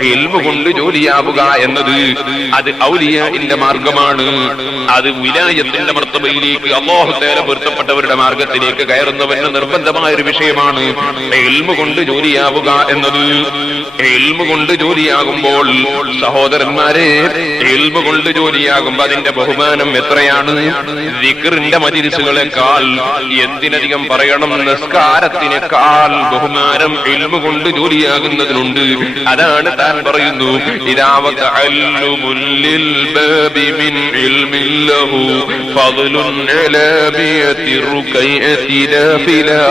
എൽമ കൊണ്ട് ജോലിയാവുക എന്നത് അത് ഔലിയാന്റെ മാർഗമാണ്. അത് വിലായത്തിന്റെ മർത്തബയിലേക്ക് അള്ളാഹുത്തേല പൊരുത്തപ്പെട്ടവരുടെ മാർഗത്തിലേക്ക് കയറുന്നവന് നിർബന്ധമായ ഒരു വിഷയമാണ്. എൽമ കൊണ്ട് ജോലിയാവുക എന്നത്. എൽമ കൊണ്ട് ജോലിയാകുമ്പോൾ സഹോദരന്മാരെ എൽമ കൊണ്ട് ജോലിയാകുമ്പോൾ അതിന്റെ ബഹുമാനം എത്രയാണ്? ദിക്റിന്റെ മജിരിസുകളെക്കാൾ എന്തിനധികം പറയണം? നിസ്കാരത്തിനേക്കാൾ ബഹുമാനം എൽമ കൊണ്ട് ജോലിയാകുന്നതിനുണ്ട്. അതാണ് ഖുർആൻ പറയുന്നു മിൻ ഇൽമിൻ ലഹു ഫളലുൻ അലാ ബിയതി റുഖയതി നാഫിലാ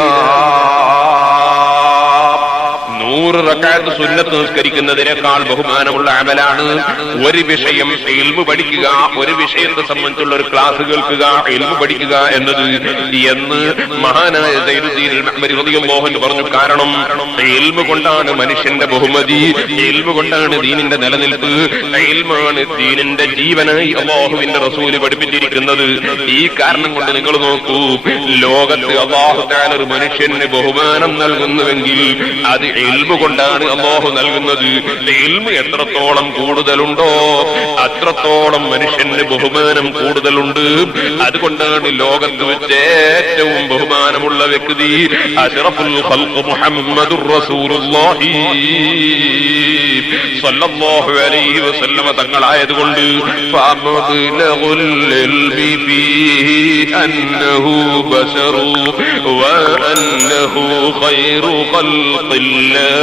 നൂറ് റക്കാത്ത് സുന്നത്ത് നിസ്കരിക്കുന്നതിനേക്കാൾ ബഹുമാനമുള്ള അമലാണ്. ഒരു വിഷയം എൽമു പഠിക്കുക ഒരു വിഷയത്തെ സംബന്ധിച്ചുള്ള ഒരു ക്ലാസ് കേൾക്കുക എൽമു പഠിക്കുക എന്നത് എന്ന് മഹാനായ മോഹൻ പറഞ്ഞു. കാരണം എൽമു കൊണ്ടാണ് മനുഷ്യന്റെ ബഹുമതി എൽമു കൊണ്ടാണ് ദീനിന്റെ നിലനിൽപ്പ്. എൽമാണ് ദീനിന്റെ ജീവനായി അള്ളാഹുവിന്റെ റസൂൽ പഠിപ്പിച്ചിരിക്കുന്നത്. ഈ കാരണം കൊണ്ട് നിങ്ങൾ നോക്കൂ ലോകത്ത് താൻ ഒരു മനുഷ്യന് ബഹുമാനം നൽകുന്നുവെങ്കിൽ അത് എൽമു കൊണ്ടാണ് അള്ളാഹു നൽകുന്നത്. ഇൽമ് എത്രത്തോളം കൂടുതലുണ്ടോ അത്രത്തോളം മനുഷ്യന് ബഹുമാനം കൂടുതലുണ്ട്. അതുകൊണ്ടാണ് ലോകത്ത് വെച്ച് ഏറ്റവും ബഹുമാനമുള്ള വ്യക്തി തങ്ങളായതുകൊണ്ട് ഫമദ്ലഗുൽ ഇൽമി ഫീഹി അന്നഹു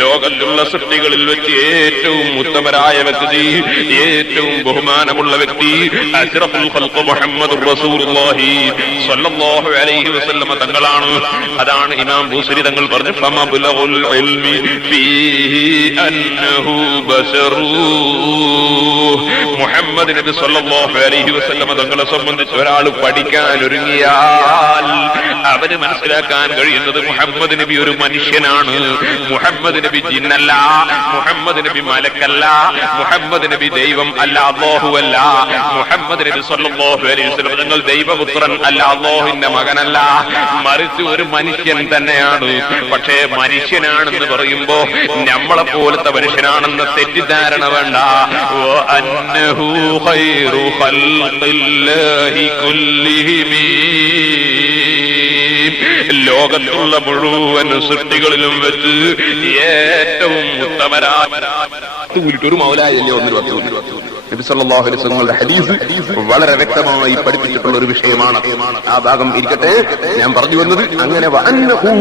ലോകത്തുള്ള സൃഷ്ടികളിൽ വെച്ച് ഏറ്റവും ഉത്തമരായ വ്യക്തി ഏറ്റവും ബഹുമാനമുള്ള വ്യക്തി റസൂലുള്ളാഹി സ്വല്ലല്ലാഹു അലൈഹി തങ്ങളാണ്. അതാണ് ഇമാം ബൂസരി തങ്ങൾ പറഞ്ഞു ഇൽമി അന്നഹു മുഹമ്മദ് നബി സ്വല്ലല്ലാഹു അലൈഹി വസല്ലമ തങ്ങളെ സംബന്ധിച്ച് ഒരാൾ പഠിക്കാൻ ഒരുങ്ങിയാൽ അവന് മനസ്സിലാക്കാൻ കഴിയുന്നത് മുഹമ്മദ് നബി ഒരു മനുഷ്യനാണ്. മുഹമ്മദ് നബി ജിന്നല്ല മുഹമ്മദ് നബി മലക്കല്ല മുഹമ്മദ് നബി ദൈവം അല്ല അള്ളാഹു അല്ല. മുഹമ്മദ് നബി സല്ലല്ലാഹു അലൈഹി വസല്ലം നിങ്ങൾ ദൈവപുത്രൻ അല്ല അള്ളാഹുവിന്റെ മകനല്ല. മറിച്ച് ഒരു മനുഷ്യൻ തന്നെയാണ്. പക്ഷേ മനുഷ്യനാണെന്ന് പറയുമ്പോ നമ്മളെ പോലത്തെ മനുഷ്യനാണെന്ന് തെറ്റിദ്ധാരണ വേണ്ട. അന്നഹു ഖൈറു ഖൽഖില്ലാഹി കുല്ലിഹിമീ. ലോകത്തുള്ള മുഴുവൻ സൃഷ്ടികളിലും വെച്ച് ഏറ്റവും ഉത്തമരാ ഒരു മൗലായല്ലേ ഒന്നൊരു പത്ത് നബി സല്ലല്ലാഹു അലൈഹി വസല്ലമയുടെ ഹദീസ് വളരെ വ്യക്തമായി പഠിപ്പിച്ചിട്ടുള്ള ഒരു വിഷയമാണ് ആ ഭാഗം ഇരിക്കട്ടെ ഞാൻ പറഞ്ഞു വന്നത് അങ്ങനെ വഅന്നഹു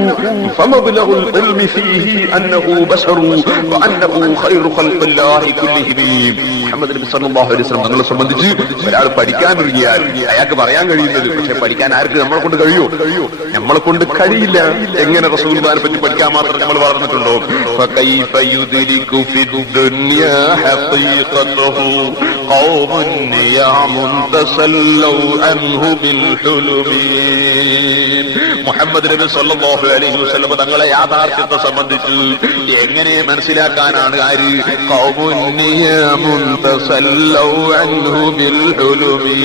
ഫമബ്ലഗുൽ ഇൽമി ഫീഹി അന്നഹു ബശറു വഅന്നഹു ഖൈറു ഖൽഖില്ലാഹി കുല്ലിഹിം മുഹമ്മദ് നബി സല്ലല്ലാഹു അലൈഹി വസല്ലം തങ്ങളെ സംബന്ധിച്ച് ഒരാൾ പഠിക്കാൻ ഒരുങ്ങിയാൽ അയാൾക്ക് പറയാൻ കഴിയുന്നത് പക്ഷെ പഠിക്കാൻ ആർക്ക് നമ്മളെ കൊണ്ട് കഴിയോ നമ്മളെ കൊണ്ട് കഴിയില്ല എങ്ങനെ റസൂലുള്ളാഹിനെ പറ്റി പഠിക്കാൻ മാത്രം നമ്മൾ വളർന്നിട്ടുണ്ടോ فكيف يدرك في الدنيا حقيقته قوم نيام تسلوا عنه بالحلم മുഹമ്മദ് നബി സല്ലല്ലാഹു അലൈഹി വസല്ലം തങ്ങളെ യാഥാർത്ഥ്യത്തെ സംബന്ധിച്ച് എങ്ങനെ മനസ്സിലാക്കാനാണ് ആര് ഖൗമുൻ നിയാമുൻ തസല്ലൗ അൻഹു ബിൽ ഹുലുമി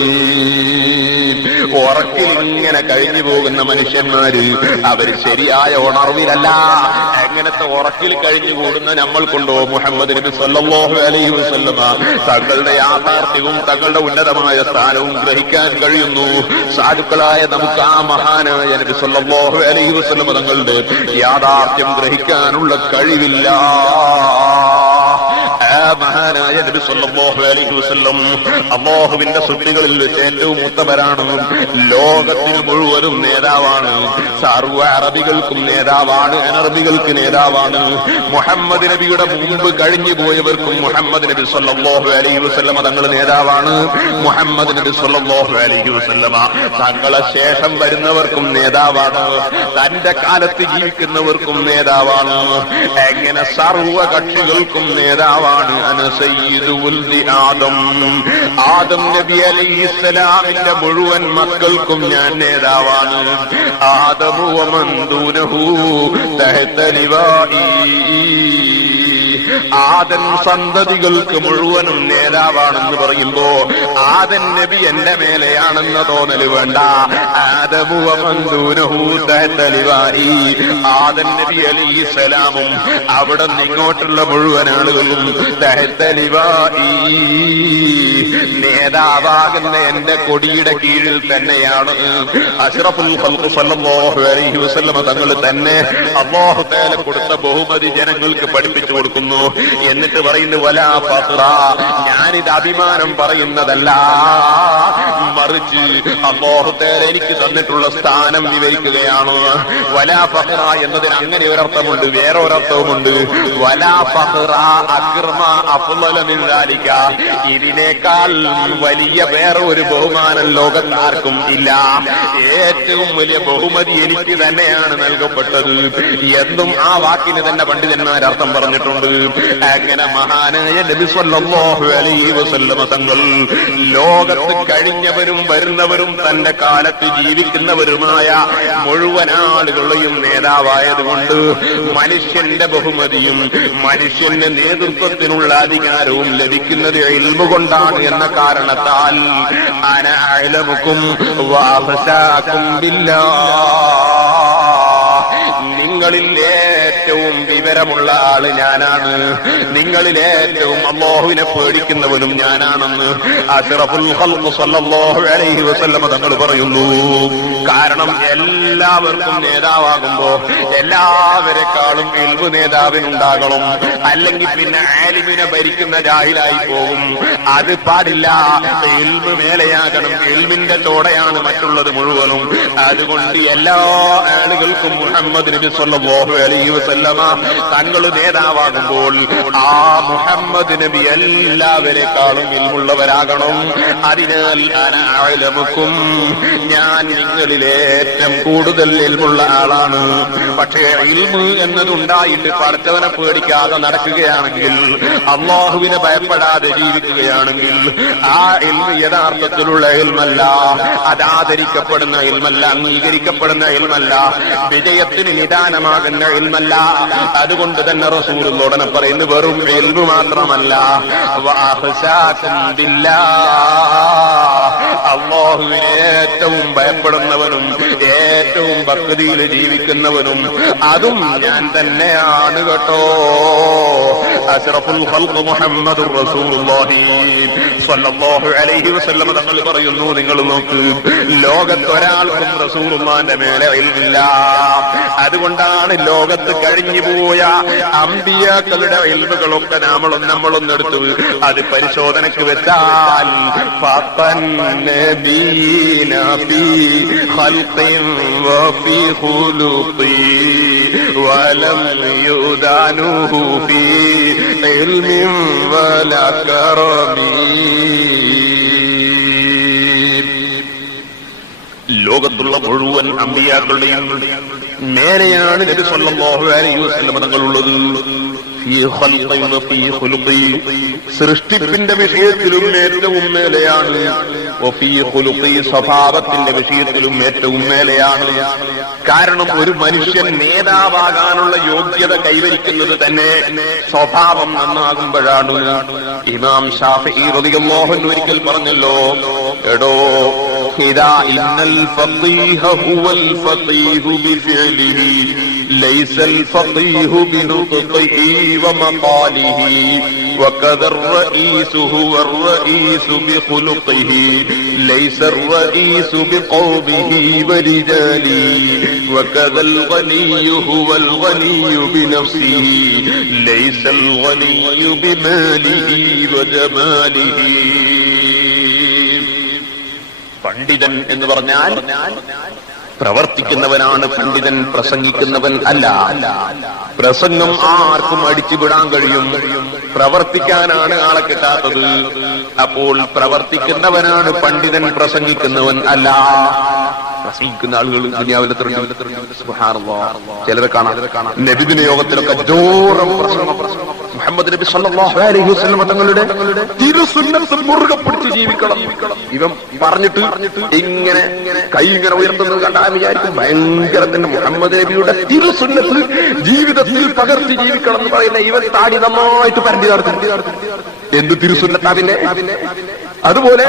ഉറക്കിൽ ഇങ്ങനെ കഴിഞ്ഞു പോകുന്ന മനുഷ്യന്മാര് അവര് ശരിയായ ഉണർവിലല്ല എങ്ങനത്തെ ഉറക്കിൽ കഴിഞ്ഞു കൂടുന്ന നമ്മൾ കൊണ്ടോ മുഹമ്മദ് നബി സല്ലല്ലാഹു അലൈഹി വസല്ലമ തങ്ങളുടെ യാഥാർത്ഥ്യവും തങ്ങളുടെ ഉന്നതമായ സ്ഥാനവും ഗ്രഹിക്കാൻ കഴിയുന്നു. സാധുക്കളായ നമുക്ക് ആ മഹാനായ നബി സല്ലല്ലാഹു അലൈഹി വസല്ലമ തങ്ങളുടെ യാഥാർത്ഥ്യം ഗ്രഹിക്കാനുള്ള കഴിവില്ല. മഹാനായ നബി സല്ലല്ലാഹു അലൈഹി വസല്ലം അല്ലാഹുവിന്റെ സൃഷ്ടികളിൽ വെച്ച് ഏറ്റവും ഉത്തമരാണ്. ലോകത്തിൽ മുഴുവനും നേതാവാണ്. സർവ അറബികൾക്കും നേതാവാണ്. അനറബികൾക്ക് നേതാവാണ്. മുഹമ്മദ് നബിയുടെ മുമ്പ് കഴിഞ്ഞു പോയവർക്കും മുഹമ്മദ് നബി സല്ലല്ലാഹു അലൈഹി വസല്ലമ തങ്ങൾ നേതാവാണ്. മുഹമ്മദ് നബി സല്ലല്ലാഹു അലൈഹി വസല്ലമ തങ്ങളെ ശേഷം വരുന്നവർക്കും നേതാവാണ്. തന്റെ കാലത്ത് ജീവിക്കുന്നവർക്കും നേതാവാണ്. എങ്ങനെ സർവ കക്ഷികൾക്കും നേതാവാണ്. അന സയ്യിദു ഉൽദി ആദം. ആദം നബി അലൈഹിസ്സലാമിന്റെ മുഴുവൻ മക്കൾക്കും ഞാൻ നേതാവാണ്. ആദമു വമൻ ദൂനഹു തഹത ലിവായി ആദൻ സന്തതികൾക്ക് മുഴുവനും നേതാവാണെന്ന് പറയുമ്പോ ആദൻ നബി എന്റെ മേലെയാണെന്ന തോന്നൽ വേണ്ട. ആദമുവമന്തൂനഹൂത്തലിവായി ആദൻ നബി അലി സലാമും അവിടെ നിങ്ങോട്ടുള്ള മുഴുവൻ ആളുകളും ദഹത്തലിവാരി നേതാവാകുന്ന എന്റെ കൊടിയുടെ കീഴിൽ തന്നെയാണ്. അഷ്റഫുൽ തങ്ങൾ തന്നെ അല്ലാഹു തആല കൊടുത്ത ബഹുമതി ജനങ്ങൾക്ക് പഠിപ്പിച്ചു കൊടുക്കുന്നു. എന്നിട്ട് പറയുന്നു വലാ ഫഖറ ഞാനിത് അഭിമാനം പറയുന്നതല്ല. മറിച്ച് തആല എനിക്ക് തന്നിട്ടുള്ള സ്ഥാനം വിവരിക്കുകയാണ്. വലാ ഫഖറ എന്നതിന് അങ്ങനെ ഒരർത്ഥമുണ്ട് വേറെ ഒരർത്ഥവുമുണ്ട്. വലാ ഫഖറ അക്രമ അഫ്ളല ദാലിക. ഇതിനേക്കാൾ വലിയ വേറെ ഒരു ബഹുമാനം ലോകത്താർക്കും ഇല്ല. ഏറ്റവും വലിയ ബഹുമതി എനിക്ക് തന്നെയാണ് നൽകപ്പെട്ടത്. എന്നും ആ വാക്കിന് തന്നെ പണ്ഡിതന്മാർ അർത്ഥം പറഞ്ഞിട്ടുണ്ട്. അങ്ങനെ മഹാനായ നബി സല്ലല്ലാഹു അലൈഹി വസല്ലമ തങ്ങൾ ലോകത്ത് കഴിഞ്ഞവരും വരുന്നവരും തന്റെ കാലത്ത് ജീവിക്കുന്നവരുമായ മുഴുവൻ ആളുകളെയും നേതാവായതുകൊണ്ട് മനുഷ്യന്റെ ബഹുമതിയും മനുഷ്യന്റെ നേതൃത്വത്തിനുള്ള അധികാരവും ലഭിക്കുന്നത് ഇൽമ കൊണ്ടാണ് എന്ന കാരണത്താൽ അനഅലമുക്കും വാഫസാക്കും ബില്ലാ വിവരമുള്ള ആൾ ഞാനാണ്. നിങ്ങളിൽ ഏറ്റവും അള്ളാഹുവിനെ പേടിക്കുന്നവനും ഞാനാണെന്ന് അലൈഹി വസല്ലമ തങ്ങൾ പറയുന്നു. കാരണം എല്ലാവർക്കും നേതാവാകുമ്പോ എല്ലാവരെക്കാളും ഇൽവ് നേതാവിനുണ്ടാകണം അല്ലെങ്കിൽ പിന്നെ ആലിമിനെ ഭരിക്കുന്ന ജാഹിലായി പോകും. അത് പാടില്ല. ഇൽമു മേലെയാകണം. ഇൽമിന്റെ ചോടയാണ് മറ്റുള്ളത് മുഴുവനും. അതുകൊണ്ട് എല്ലാ ആളുകൾക്കും മുഹമ്മദ് നബി സല്ലല്ലാഹു അലൈഹി വസല്ലമ തങ്ങൾ നേതാവാകുമ്പോൾ ആ മുഹമ്മദ് നബി എല്ലാവരെക്കാളും ഇൽമുള്ളവരാകണം. അതിനാൽ ഞാൻ നിങ്ങളിലെ ഏറ്റവും കൂടുതൽ ഇൽമുള്ള ആളാണ്. പക്ഷേ ഇൽമു എന്നതുണ്ടായിട്ട് പഠിച്ചവനെ പേടിക്കാതെ നടക്കുകയാണെങ്കിൽ അള്ളാഹുവിനെ ഭയപ്പെടാതെ ജീവിക്കുകയാണെങ്കിൽ ആ ഇൽമു യഥാർത്ഥത്തിലുള്ള ഇൽമല്ല അതാദരിക്കപ്പെടുന്ന ഇൽമല്ല അംഗീകരിക്കപ്പെടുന്ന ഇൽമല്ല വിജയത്തിന് നിദാനമാകുന്ന ഇൽമല്ല. അതുകൊണ്ട് തന്നെ റസൂലുള്ളോടനെ പറയുന്നു വെറും ഇൽമു മാത്രമല്ല. അള്ളാഹുവിനെ ഏറ്റവും ഭയപ്പെടുന്നവനും ഏറ്റവും ഭക്തിയിൽ ജീവിക്കുന്നവനും അതും ഞാൻ തന്നെയാണ് കേട്ടോ അഷ്റഫുൽ ഖൽഖ് മുഹമ്മദുർ റസൂലുള്ളാഹി സ്വല്ലല്ലാഹു അലൈഹി വസല്ലം പറയുന്നു നിങ്ങൾ നോക്ക് ലോകത്തൊരാൾക്കും റസൂലുള്ളാന്റെ മേലെ ഇല്ല അതുകൊണ്ടാണ് ലോകത്ത് കഴിഞ്ഞുപോയ അമ്പിയാക്കളുടെ ഇൽമുകളൊക്കെ നമ്മളൊന്ന് നമ്മളൊന്ന് എടുത്തു അത് പരിശോധനയ്ക്ക് വെച്ചാൽ ഫത്തൻ നബീന ഫീ ഖൽഖിൻ വഫീ ഖുലുഖി ولم يدانه في علم ولا كرم ലോകത്തുള്ള മുഴുവൻ അമ്പിയാക്കളുടെയും നേരെയാണ് നബി സല്ലല്ലാഹു അലൈഹി വസല്ലം തങ്ങളുള്ളത്. സൃഷ്ടിപ്പിന്റെ വിഷയത്തിലും ഏറ്റവും മേലെയാണ്. സ്വഭാവത്തിന്റെ വിഷയത്തിലും ഏറ്റവും മേലെയാണ് കാരണം ഒരു മനുഷ്യൻ നേതാവാകാനുള്ള യോഗ്യത കൈവരിക്കുന്നത് തന്നെ സ്വഭാവം നന്നാകുമ്പോഴാണ് ഇമാം ഷാഫി ഒരിക്കൽ പറഞ്ഞല്ലോ എടോ إذا إن الفقيه هو الفقيه بفعله ليس الفقيه بنطقه ومقاله وكذا الرئيس هو الرئيس بخلقه ليس الرئيس بقومه ورجاله وكذا الغني هو الغني بنفسه ليس الغني بماله وجماله. പണ്ഡിതൻ എന്ന് പറഞ്ഞാൽ പ്രവർത്തിക്കുന്നവനാണ് പണ്ഡിതൻ പ്രസംഗിക്കുന്നവൻ അല്ല. പ്രസംഗം ആർക്കും അടിച്ചുവിടാൻ കഴിയും. പ്രവർത്തിക്കാനാണ് ആളെ കിട്ടാത്തത്. അപ്പോൾ പ്രവർത്തിക്കുന്നവനാണ് പണ്ഡിതൻ പ്രസംഗിക്കുന്നവൻ അല്ല. പ്രസംഗിക്കുന്ന ആളുകൾ ചിലരെ കാണാം. നബിദിന യോഗത്തിലൊക്കെ ജോറം പ്രസംഗം. മുഹമ്മദ് നബി സല്ലല്ലാഹു അലൈഹി വസല്ലം തങ്ങളുടെ തിരുസുന്നത്ത് മുറുകെ പിടിച്ച് ജീവിക്കണം. ഇവൻ പറഞ്ഞിട്ട് ഇങ്ങനെ കൈ ഇങ്ങനെ ഉയർത്തുന്നത് കണ്ടാൽ വിചാരിക്കും. ഭയങ്കര തന്നെ മുഹമ്മദ് നബിയുടെ തിരുസുന്നത്ത് ജീവിതത്തിൽ പകർത്തി ജീവിക്കണം എന്ന് പറയുന്ന ഇവൻ താടി നന്നായിട്ട് പരണ്ടി നടത്തി. എന്ത് തിരുസുന്നത്താ അതുപോലെ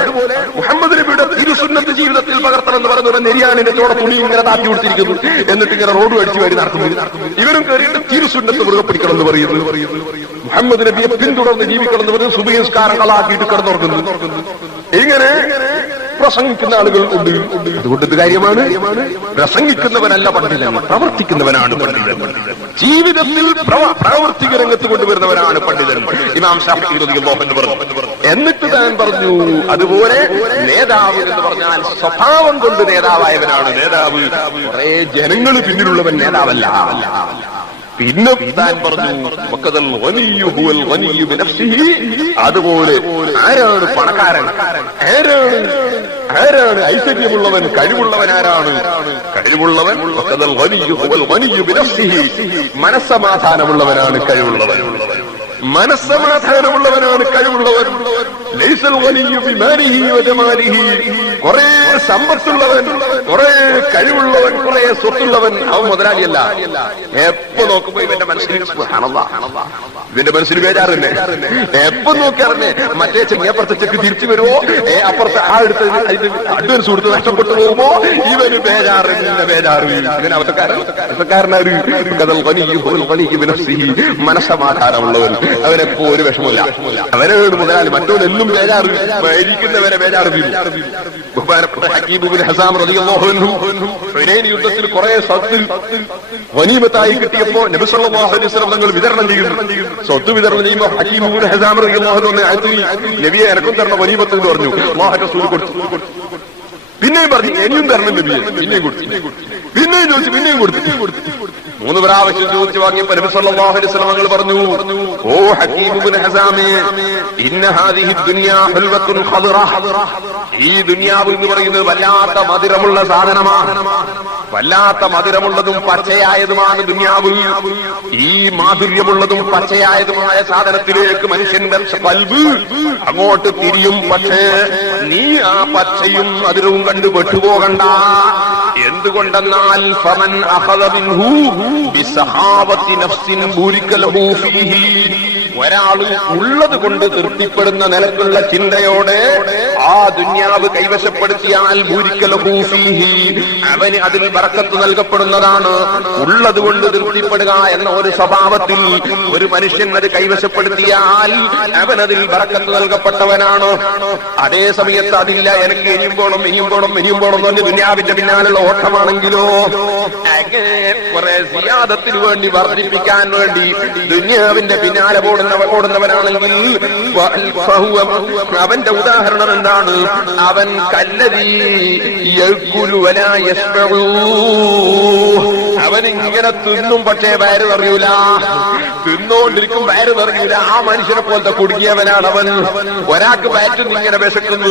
മുഹമ്മദ് നബിയുടെ തിരുസുന്നത്ത് ജീവിതത്തിൽ പകർത്തണം എന്ന് പറയുന്നത് നെരിയാനിന്റെ ചോട തുണി ഇങ്ങനെ താത്തി കൊടുത്തിരിക്കുന്നു. എന്നിട്ട് ഇങ്ങനെ റോഡ് അടിച്ചു വഴി നടത്തുന്നു. ഇവരും കയറിയിട്ട് തിരുസുന്നത്ത് മുറുകെ പിടിക്കണം എന്ന് പറയുന്നു. മുഹമ്മദ് നബിയെ പിന്തുടർന്ന് ജീവിക്കണമെന്ന് സുബഹിസ്കാരങ്ങളാക്കിയിട്ട് കിടന്നുറങ്ങുന്നു. ഇങ്ങനെ പ്രസംഗിക്കുന്ന ആളുകൾ ഉണ്ട്. അതുകൊണ്ട് ഇത് കാര്യമാണ്. പ്രസംഗിക്കുന്നവനല്ല പണ്ഡിതൻ പ്രവർത്തിക്കുന്നവനാണ് പണ്ഡിതൻ. ജീവിതത്തിൽ പ്രവ- പ്രാവർത്തിക രംഗത്ത് കൊണ്ടുവരുന്നവനാണ് പണ്ഡിതൻ. ഇമാം ഷാഫി പറഞ്ഞു. എന്നിട്ട് താൻ പറഞ്ഞു അതുപോലെ നേതാവ് എന്ന് പറഞ്ഞാൽ സ്വഭാവം കൊണ്ട് നേതാവായവനാണ് നേതാവ്. കുറെ ജനങ്ങൾ പിന്നിലുള്ളവൻ നേതാവല്ല. പിന്നെ പറഞ്ഞു. അതുപോലെ ആരാണ് പണക്കാരൻ ആരാണ് ആരാണ് ഐശ്വര്യമുള്ളവൻ കഴിവുള്ളവൻ ആരാണ് കഴിവുള്ളവൻ. മനസ്സമാധാനമുള്ളവനാണ് കഴിവുള്ളവൻ മനസ്സമാധാനമുള്ളവനാണ് കഴിവുള്ളവൻ. കുറെ സമ്പത്തുള്ളവൻ കുറെ കഴിവുള്ളവൻ കുറെ സ്വത്തുള്ളവൻ അവൻ മുതലാളിയല്ല. എപ്പോ നോക്കുമ്പോ ഇവന്റെ മനസ്സിൽ. ഇവന്റെ മനസ്സിൽ വേരാറില്ലേ എപ്പോ നോക്കിയാറന്നെ മറ്റേ ചെങ്ങി അപ്പുറത്തെ ചെക്ക് തിരിച്ചു വരുമോ? അപ്പുറത്തെ ആ എടുത്ത് അഡ്വാൻസ് കൊടുത്ത് നഷ്ടപ്പെട്ടു പോകുമ്പോ ഇവന് ബേജാറിന്റെ ബേജാറ് ഇവൻ. മനസ്സമാധാനമുള്ളവൻ. അവനെപ്പോ ഒരു വിഷമമില്ല അവനോട് മുതലാളി മറ്റോനെന്നും ബേജാറ് ഇരിക്കുന്നവരെ ബേജാറ് തീരും ബഹുമാനപ്പെട്ട ഹുനൈൻ യുദ്ധത്തിൽ കുറെ സ്വത്ത് വനീമത്തായി കിട്ടിയപ്പോ നബി സല്ലല്ലാഹു അലൈഹി തങ്ങൾ വിതരണം ചെയ്യുന്നു സ്വത്ത് വിതരണം ചെയ്യുമ്പോൾ ഹക്കീം ഇബ്നു ഹസാം ആയത്തിൽ നബിയെ എനക്കും തരണം വനീമത്ത് എന്ന് പറഞ്ഞു കൊടുത്തു. പിന്നെയും പറഞ്ഞു ഇനിയും തരണം നബിയെ. പിന്നെയും കൊടുത്തു. പിന്നെയും ചോദിച്ചു പിന്നെയും കൊടുത്തു പിന്നെയും കൊടുത്തു. മൂന്ന് പ്രാവശ്യം ചോദിച്ചു വാങ്ങിയ നബി അലൈഹി പറഞ്ഞു ഓ ഇന്ന ഹാദിഹി ദുനിയാ ഈ ദുനിയാവ് എന്ന് പറയുന്നത് വല്ലാത്ത മധുരമുള്ള സാധനമാണ്. വല്ലാത്ത മധുരമുള്ളതും പച്ചയായതുമാണ് ദുനിയാവ് ഈ മാധുര്യമുള്ളതും പച്ചയായതുമായ സാധനത്തിലേക്ക് മനുഷ്യൻ കൽബ് അങ്ങോട്ട് തിരിയും. പക്ഷേ നീ ആ പച്ചയും മധുരവും കണ്ടു പെട്ടുപോകണ്ട. എന്തുകൊണ്ടെന്നാൽ ഫമൻ മിൻഹു നഫ്സിൻ ഫീഹി. ഒരാൾ ഉള്ളത് കൊണ്ട് തൃപ്തിപ്പെടുന്ന നിലക്കുള്ള ചിന്തയോടെ ആ ദുന്യാവ് കൈവശപ്പെടുത്തിയാൽ അവന് അതിൽ വറക്കത്ത് നൽകപ്പെടുന്നതാണ്. ഉള്ളത് കൊണ്ട് തൃപ്തിപ്പെടുക എന്ന ഒരു സ്വഭാവത്തിൽ ഒരു മനുഷ്യൻ അത് കൈവശപ്പെടുത്തിയാൽ അവൻ അതിൽ ബറക്കത്ത് നൽകപ്പെട്ടവനാണ്. അതേ സമയത്ത് അതില്ല എനിക്ക് പോണം പോണം ഇനിയും പോണം എന്ന് ദുന്യാവിന്റെ പിന്നാലുള്ള ഓട്ടമാണെങ്കിലോ? കുറെ സിയാദത്തിന് വേണ്ടി വർദ്ധിപ്പിക്കാൻ വേണ്ടി ദുന്യാവിന്റെ പിന്നാലെ ഓടുന്ന ഓടുന്നവനാണെങ്കിൽ അവന്റെ ഉദാഹരണം എന്താണ്? അവൻ കല്ലരി അവൻ ഇങ്ങനെ തിന്നും പക്ഷേ വയറ് നിറയൂല. തിന്നുകൊണ്ടിരിക്കും വയറ് നിറയൂല. ആ മനുഷ്യനെ പോലത്തെ കുടുങ്ങിയവനാണ് അവൻ. ഒരാൾക്ക് വയറ്റും ഇങ്ങനെ വിശക്കുന്നു.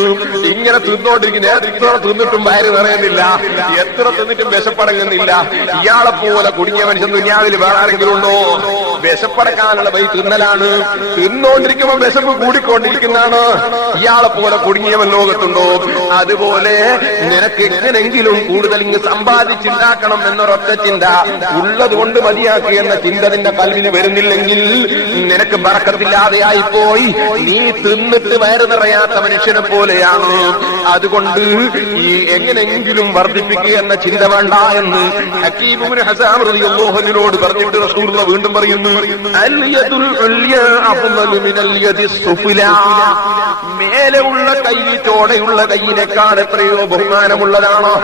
ഇങ്ങനെ തിന്നോണ്ടിരിക്കുന്ന. എത്ര തിന്നിട്ടും വയറ് നിറയുന്നില്ല. എത്ര തിന്നിട്ടും വിശപ്പടങ്ങുന്നില്ല. ഇയാളെ പോലെ കുടുങ്ങിയ മനുഷ്യൻ ദുനിയാവിൽ വേറെ ആരെങ്കിലും ഉണ്ടോ? വിശപ്പടക്കാനുള്ള വൈ തിന്നലാണ്. തിന്നോണ്ടിരിക്കുമ്പോൾ വിശപ്പ് കൂടിക്കൊണ്ടിരിക്കുന്നതാണ്. ഇയാളെ പോലെ കുടുങ്ങിയവൻ ലോകത്തുണ്ടോ? അതുപോലെ നിനക്ക് എങ്ങനെങ്കിലും കൂടുതൽ ഇങ്ങ് സമ്പാദിച്ചുണ്ടാക്കണം എന്നൊരൊറ്റ ചിന്ത. ഉള്ളത് കൊണ്ട് മതിയാക്കി എന്ന ചിന്ത നിന്റെ കൽവിന് വരുന്നില്ലെങ്കിൽ നിനക്ക് മറക്കത്തില്ലാതെയായി പോയി നീ തിന്നിട്ട് വയറ് നിറയാത്ത മനുഷ്യനെ പോലെയാണ്. അതുകൊണ്ട് ഈ എങ്ങനെങ്കിലും വർദ്ധിപ്പിക്കുക എന്ന ചിന്ത വേണ്ട എന്ന് ഹക്കീബുബിന് ഹസാം റളിയല്ലാഹുവിനോട് പറഞ്ഞിട്ട് വീണ്ടും പറയുന്നു മേലെ ഉള്ള കൈ ചോടയുള്ള കൈയിനേക്കാൾ എത്രയോ ബഹുമാനമുള്ളതാണോ.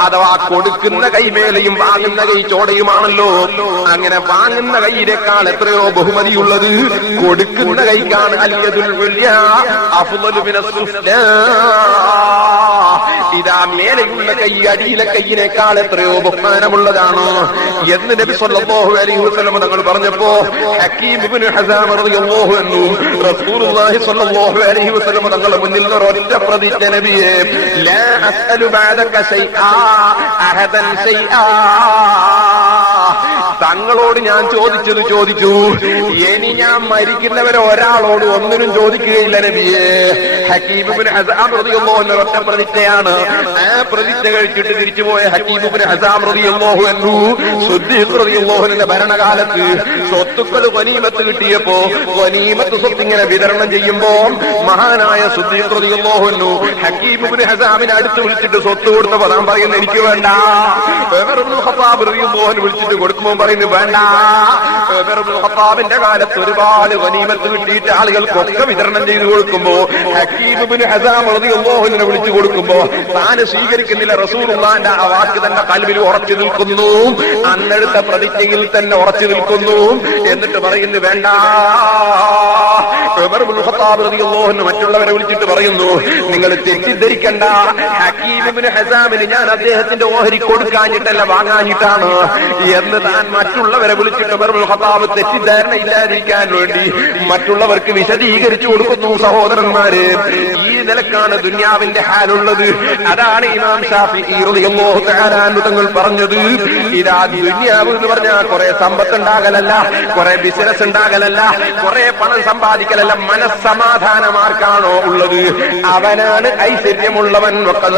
അഥവാ കൊടുക്കുന്ന കൈ മേലെയും വാങ്ങുന്ന കൈ ചോടയുമാണല്ലോ. അങ്ങനെ വാങ്ങുന്ന കൈയിനേക്കാൾ എത്രയോ ബഹുമതിയുള്ളത് കൊടുക്കുന്ന കൈക്കാണ് അല്യതുൽ സുഫ്ലാ. ഇതാ മേലെയുള്ള കൈ അടിയിലെ കൈയിനേക്കാൾ എത്രയോ ബഹുമാനമുള്ളതാണ്. എന്ന് നബി സല്ലല്ലാഹു അലൈഹി വസല്ലം തങ്ങൾ പറഞ്ഞപ്പോ ഹക്കീം ഇബ്നു ഹസാം റളിയല്ലാഹു അൻഹു റസൂലുള്ളാഹി സ്വല്ലല്ലാഹു അലൈഹി വസല്ലം തങ്ങളുടെ മുന്നിൽ ഒരൊറ്റ പ്രതിജ്ഞ നബിയെ ലാ അസ്അലു ബഅദക ശൈആ അഹദൻ ശൈആ. തങ്ങളോട് ഞാൻ ചോദിച്ചത് ചോദിച്ചു. ഇനി ഞാൻ മരിക്കുന്നവരെ ഒരാളോട് ഒന്നിനും ചോദിക്കുകയില്ല നബിയെ. ഹക്കീബിന് ഹസാം റളിയല്ലാഹു ഒറ്റ പ്രതിജ്ഞയാണ്. ആ പ്രതിജ്ഞ കഴിച്ചിട്ട് തിരിച്ചുപോയ ഹക്കീബിന് ഹസാം റളിയല്ലാഹു എന്നു സുദ്ദീഖ് റളിയല്ലാഹുവിന്റെ ഭരണകാലത്ത് സ്വത്തുക്കൾ വനീമത്ത് കിട്ടിയപ്പോ വനീമത്ത് സ്വത്ത് ഇങ്ങനെ വിതരണം ചെയ്യുമ്പോ മഹാനായ സുദ്ദീഖ് റളിയല്ലാഹു എന്നു ഹക്കീബിന് ഹസാമിനെ അടുത്ത് വിളിച്ചിട്ട് സ്വത്ത് കൊടുത്തപ്പോ താൻ പറയുന്നത് എനിക്ക് വേണ്ട. മോഹൻ വിളിച്ചിട്ട് കൊടുക്കുമ്പോൾ പറയുന്നു വേണ്ട. ഖത്താബിന്റെ കാലത്ത് ഒരുപാട് വനീമത്ത് കിട്ടിയിട്ട് ആളുകൾക്കൊക്കെ വിതരണം ചെയ്തു കൊടുക്കുമ്പോ ഹക്കീബിന് ഹസാം റളിയല്ലാഹുവിനെ വിളിച്ചു കൊടുക്കുമ്പോ താന് സ്വീകരിക്കുന്നില്ല റസൂലുള്ളാന്റെ ആ വാക്ക് തന്നെ കൽവിൽ ഉറച്ചു നിൽക്കുന്നു. അന്നെടുത്ത പ്രതിജ്ഞയിൽ തന്നെ ഉറച്ചു നിൽക്കുന്നു. എന്നിട്ട് പറയുന്നു വേണ്ട. മറ്റുള്ളവരെ വിളിച്ചിട്ട് പറയുന്നു നിങ്ങൾ തെറ്റിദ്ധരിക്കണ്ട. ഹക്കീമിന് ഹസാമിന് ഞാൻ അദ്ദേഹത്തിന്റെ ഓഹരി കൊടുക്കാഞ്ഞിട്ടല്ല വാങ്ങാഞ്ഞിട്ടാണ്. എന്ന് താൻ മറ്റുള്ളവരെ വിളിച്ചിട്ട് ഖത്താബ് തെറ്റിദ്ധാരണ ഇല്ലാതിരിക്കാൻ വേണ്ടി മറ്റുള്ളവർക്ക് വിശദീകരിച്ചു കൊടുക്കുന്നു സഹോദരന്മാര്. നിലക്കാണ് ദുന്യാവിന്റെ ഹാലുള്ളത്. അതാണ് ഇമാം ഷാഫി തങ്ങൾ പറഞ്ഞത്. ഇതാ ദുന്യാവ് എന്ന് പറഞ്ഞാൽ കുറെ സമ്പത്ത് ഉണ്ടാകലല്ല കുറെ ബിസിനസ് ഉണ്ടാകലല്ല കുറെ പണം സമ്പാദിക്കലല്ല മനസ്സമാധാനമാർക്കാണോ ഉള്ളത്? അവനാണ് ഐശ്വര്യമുള്ളവൻ. ഒക്കെ